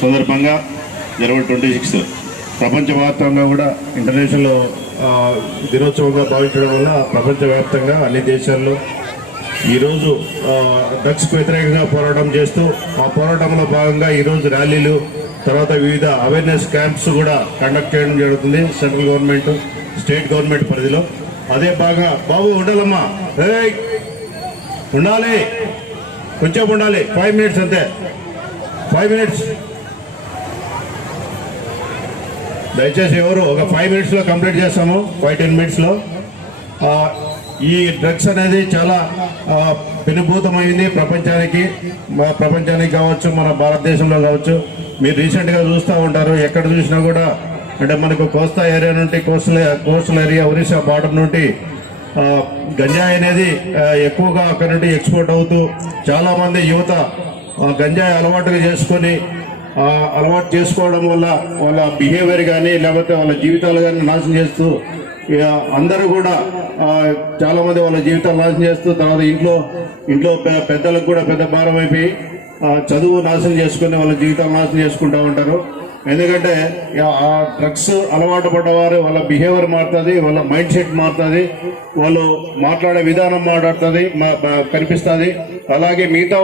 సందర్భంగా జనవరి twenty sixth ప్రపంచవ్యాప్తంగా కూడా ఇంటర్నేషనల్ దినోత్సవంగా భావించడం వల్ల ప్రపంచవ్యాప్తంగా అన్ని దేశాల్లో ఈరోజు డ్రగ్స్కు వ్యతిరేకంగా పోరాటం చేస్తూ ఆ పోరాటంలో భాగంగా ఈరోజు ర్యాలీలు తర్వాత వివిధ అవేర్నెస్ క్యాంప్స్ కూడా కండక్ట్ చేయడం జరుగుతుంది సెంట్రల్ గవర్నమెంట్ స్టేట్ గవర్నమెంట్ పరిధిలో. అదే బాగా బాబు ఉండాలమ్మా. ఉండాలి. కొంచెం ఉండాలి. ఫైవ్ మినిట్స్ అంతే. Five minutes. దయచేసి ఎవరు ఒక ఫైవ్ మినిట్స్లో కంప్లీట్ చేస్తాము. ఫైవ్ టెన్ మినిట్స్లో. ఈ డ్రగ్స్ అనేది చాలా పెనుభూతమైంది ప్రపంచానికి. మా ప్రపంచానికి కావచ్చు మన భారతదేశంలో కావచ్చు. మీరు రీసెంట్గా చూస్తూ ఉంటారు ఎక్కడ చూసినా కూడా అంటే మనకు కోస్తా ఏరియా నుండి coastal coastal area Orissa border నుండి గంజాయి అనేది ఎక్కువగా అక్కడ నుండి ఎక్స్పోర్ట్ అవుతూ చాలామంది యువత గంజాయి అలవాటుగా చేసుకొని అలవాటు చేసుకోవడం వల్ల వాళ్ళ బిహేవియర్ కానీ లేకపోతే వాళ్ళ జీవితాలు కానీ నాశనం చేస్తూ అందరూ కూడా చాలామంది చాలా మంది వాళ్ళ జీవితాలు నాశనం చేస్తూ తర్వాత ఇంట్లో ఇంట్లో పెద్దలకు కూడా పెద్ద భారం అయిపోయి చదువు నాశనం చేసుకుని వాళ్ళ జీవితాలు నాశనం చేసుకుంటూ ఉంటారు. ఎందుకంటే ఆ డ్రగ్స్ అలవాటు పడ్డవారు వాళ్ళ బిహేవియర్ మారుతుంది వాళ్ళ మైండ్ సెట్ మారుతుంది వాళ్ళు మాట్లాడే విధానం మాట్లాడుతుంది కనిపిస్తుంది. అలాగే మిగతా